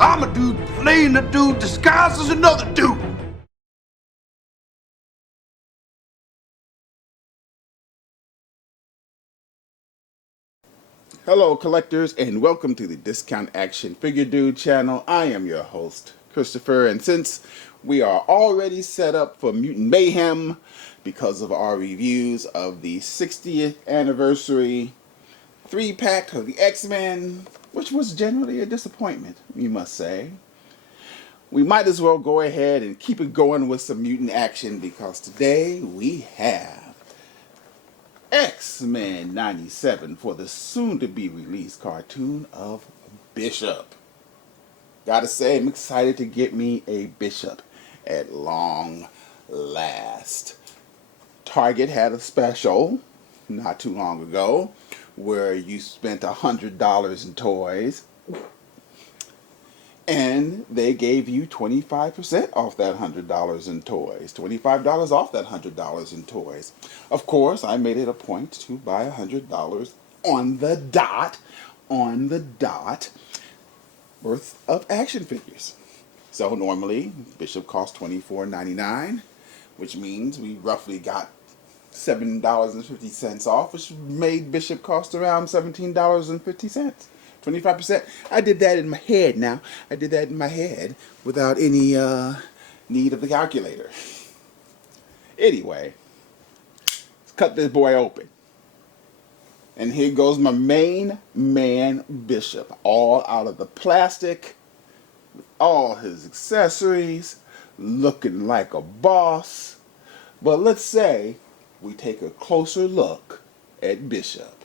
I'm a dude playing a dude disguised as another dude. Hello collectors, and welcome to the Discount Action Figure Dude channel. I am your host, Christopher, and since we are already set up for Mutant Mayhem because of our reviews of the 60th anniversary 3-pack of the X-Men, which was generally a disappointment, we must say, we might as well go ahead and keep it going with some mutant action because today we have X-Men 97 for the soon-to-be-released cartoon of Bishop. Gotta say, I'm excited to get me a Bishop at long last. Target had a special not too long ago where you spent $100 in toys and they gave you 25% off that $100 in toys. $25 off that $100 in toys. Of course, I made it a point to buy $100 on the dot, worth of action figures. So normally, Bishop costs $24.99, which means we roughly got $7.50 off, which made Bishop cost around $17.50. 25%. I did that in my head now. I did that in my head without any need of the calculator. Anyway, let's cut this boy open. And here goes my main man Bishop, all out of the plastic, with all his accessories, looking like a boss. But let's say we take a closer look at Bishop.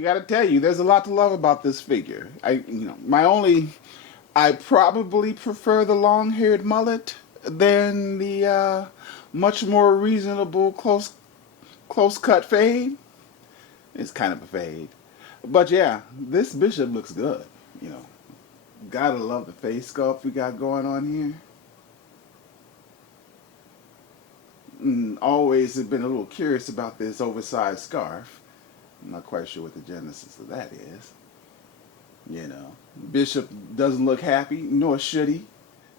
Gotta tell you, there's a lot to love about this figure. I probably prefer the long-haired mullet than the much more reasonable close-cut fade. It's kind of a fade, but yeah, this Bishop looks good. You know, gotta love the face sculpt we got going on here. Always have been a little curious about this oversized scarf. I'm not quite sure what the genesis of that is. You know, Bishop doesn't look happy, nor should he.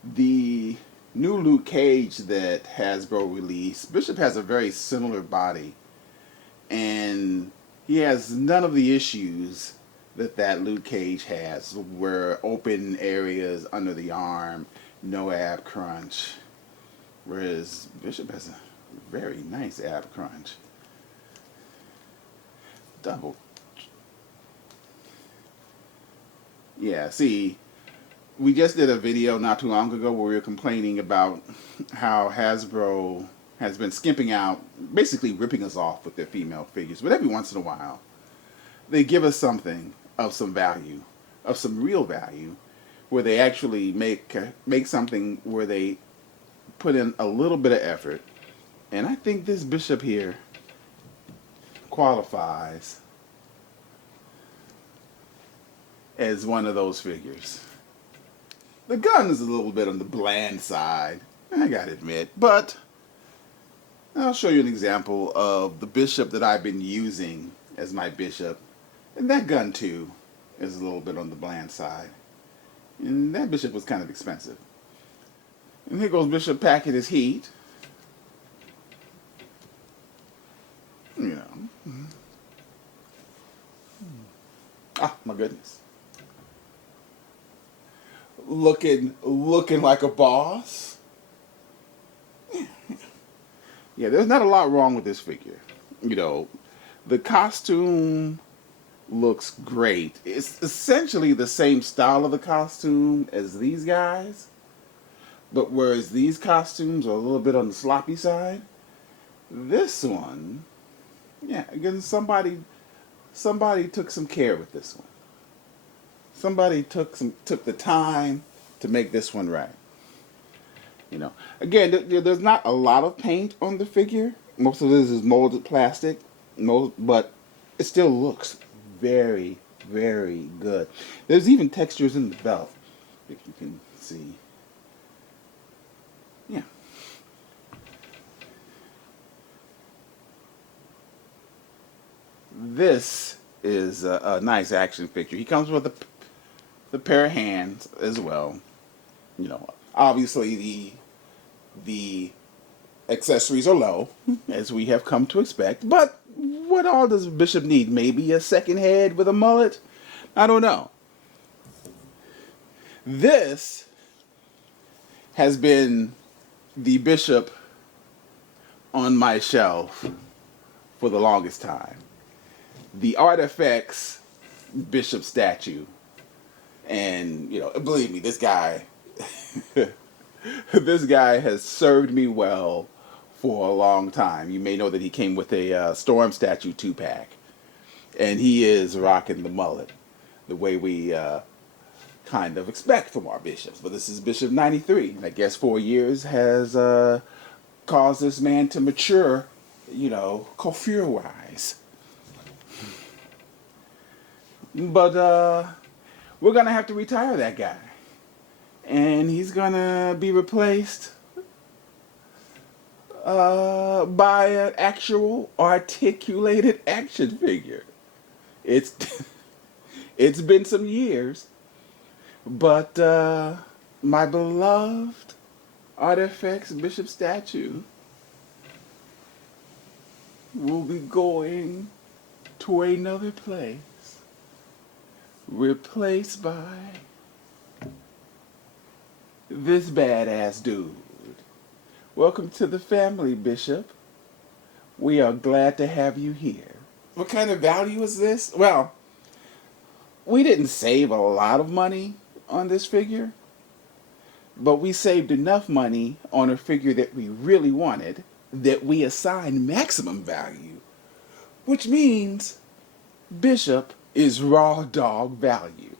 The new Luke Cage that Hasbro released, Bishop has a very similar body, and he has none of the issues that Luke Cage has, where open areas under the arm, no ab crunch, whereas Bishop has a very nice ab crunch. Double. Yeah, see, we just did a video not too long ago where we were complaining about how Hasbro has been skimping out, basically ripping us off with their female figures. But every once in a while, they give us something of some value, of some real value, where they actually make something where they put in a little bit of effort. And I think this Bishop here qualifies as one of those figures. The gun is a little bit on the bland side, I gotta admit, but I'll show you an example of the Bishop that I've been using as my Bishop, and that gun too is a little bit on the bland side, and that Bishop was kind of expensive. And here goes Bishop packing his heat. You know. Ah, my goodness. Looking like a boss. Yeah, there's not a lot wrong with this figure. You know, the costume looks great. It's essentially the same style of the costume as these guys, But whereas these costumes are a little bit on the sloppy side, this one, yeah, again, somebody took some care with this one. Somebody took the time to make this one right. You know, again, there's not a lot of paint on the figure. Most of this is molded plastic, but it still looks very, very good. There's even textures in the belt, if you can see. Yeah. This is a nice action figure. He comes with the pair of hands as well. You know, obviously the accessories are low, as we have come to expect. But what all does Bishop need? Maybe a second head with a mullet? I don't know. This has been the Bishop on my shelf for the longest time. The Artifacts Bishop statue. And, you know, believe me, this guy this guy has served me well for a long time. You may know that he came with a Storm statue 2-pack. And he is rocking the mullet the way we kind of expect from our bishops. But this is Bishop 93. And I guess 4 years has caused this man to mature, you know, coiffure-wise. But we're going to have to retire that guy. And he's going to be replaced by an actual articulated action figure. It's been some years, but my beloved Artifacts Bishop statue will be going to another place, replaced by this badass dude. Welcome to the family, Bishop. We are glad to have you here. What kind of value is this? Well, we didn't save a lot of money on this figure, but we saved enough money on a figure that we really wanted that we assigned maximum value, which means Bishop is raw dog value.